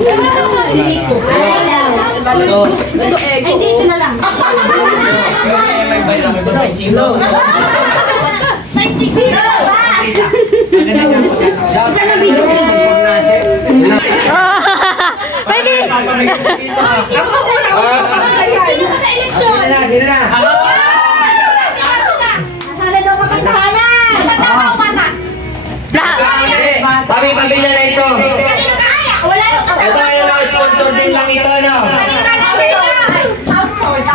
Ay, dito na lang. Sino na? Pamilya na ito. Ito ay sponsor din lang ito, no?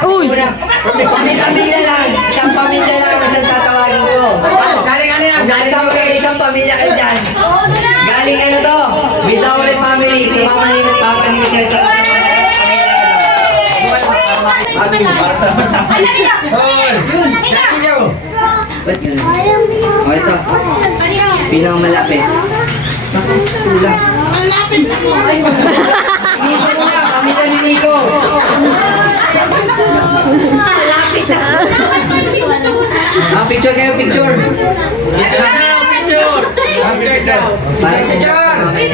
Uy! Pamilya lang. Isang pamilya lang kasi tatawagin ko. Isang pamilya kayo dyan. Galing ano to? Bitaure family. Si Mama Nino, Papa Nino siya sa ba't yun? O ito. Pinakamalapit. Malapit ako. Niko muna, pamilya ni Niko. Malapit na. Picture kayo, picture. Para sa Ay,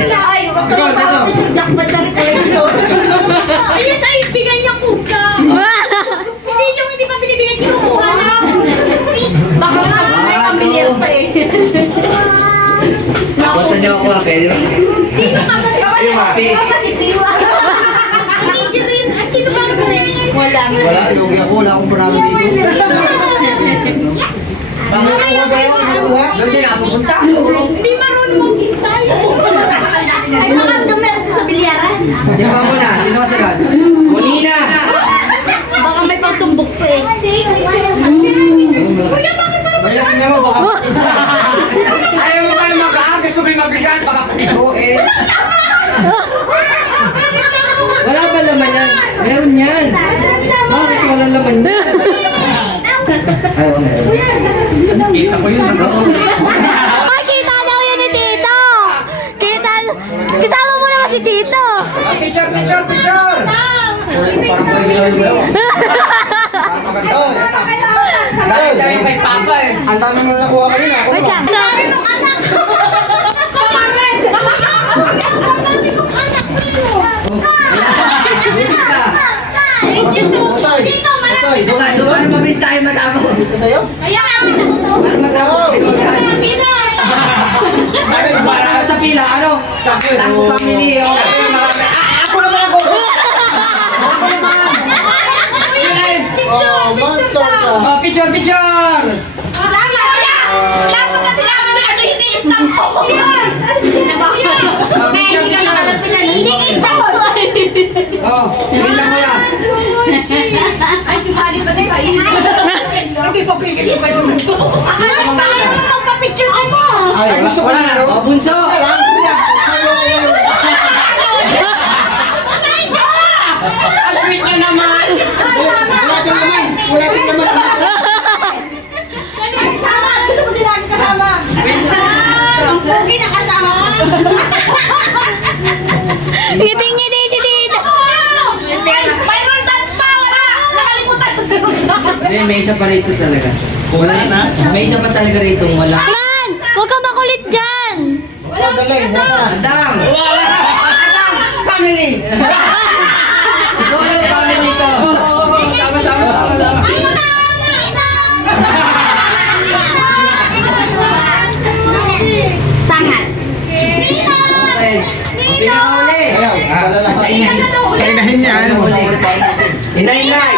Ayun tayo, bigay niya kusa. Hindi yung hindi pa binibigay, kinukuha na. baka may pamilya pa eh. Basta niyo ako, pwede ba? Sino ka ba si Si Tiwa. Hindi rin. At sino ba ang galing? Wala nga. Wala, lugi ako. Wala akong panalo dito. Hindi marunong maghintay. Ay, baka meron sa bilyaran. Di ba muna? Sino masagad? Bonina! Baka may pagtumbok pa eh. Kuya, bakit parang Wala ka naman baka. Ayaw mo ka na mag-aagas ko may mabigat, baka pisuin. Wala ba laman yan? Meron yan. Bakit wala laman yan? Ayaw, meron. Kita ko yun. Ay, kita daw yun ni Tito! Kita! Kasama mo naman si Tito! Picture, picture, picture! Dahil tayo kay Papa eh. Ang dami mo nakuha ko rin. Wait lang. Para mabilis tayo matapos. Dito sa'yo? Kaya, Para matapos. Para sa pila, ano? Tango pamili. Ako naman ako! Ako naman! Oh, picture, picture! wala na sila. Wala pa na sila. Ano hindi isang ko. Hindi ka nakalap pinalinig. Oh, kita mo yan. Ay, sumali pa si Kain. Hindi pa pigil ko kayo gusto. Akala pa kayo magpapicture ka mo. Ay, gusto ko na. O, bunso! Ang sweet niya naman! Wala din naman. Wala din naman. Sama, gusto ko din lagi kasama. Ang pogi na kasama. Ngiti-ngiti si Tito. Mayroon tan pa, wala. Nakalimutan ko si Roldan. Hindi, may isa pa rito talaga. Wala na? May isa pa talaga rito. Wala. Man, huwag kang makulit dyan. Andang! Family! Solo family to. Ayun na, Sangat. Okay. Pinakauli. Kainahin yan. Hinay-hinay.